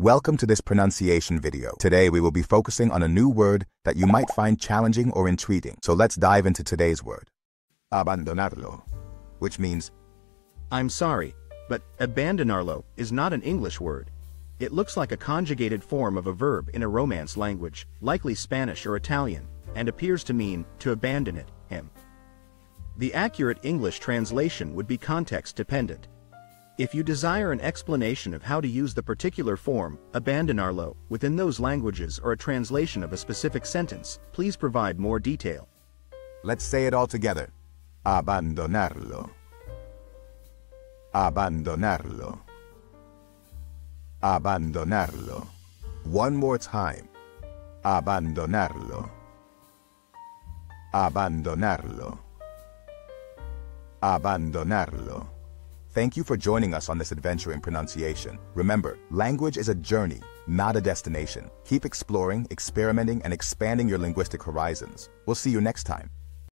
Welcome to this pronunciation video. Today we will be focusing on a new word that you might find challenging or intriguing. So let's dive into today's word. Abandonarlo, which means, I'm sorry, but abandonarlo is not an English word. It looks like a conjugated form of a verb in a Romance language, likely Spanish or Italian, and appears to mean to abandon it, him. The accurate English translation would be context-dependent. If you desire an explanation of how to use the particular form, abandonarlo, within those languages or a translation of a specific sentence, please provide more detail. let's say it all together. Abandonarlo. Abandonarlo. Abandonarlo. One more time. Abandonarlo. Abandonarlo. Abandonarlo. Thank you for joining us on this adventure in pronunciation. Remember, language is a journey, not a destination. Keep exploring, experimenting, and expanding your linguistic horizons. We'll see you next time.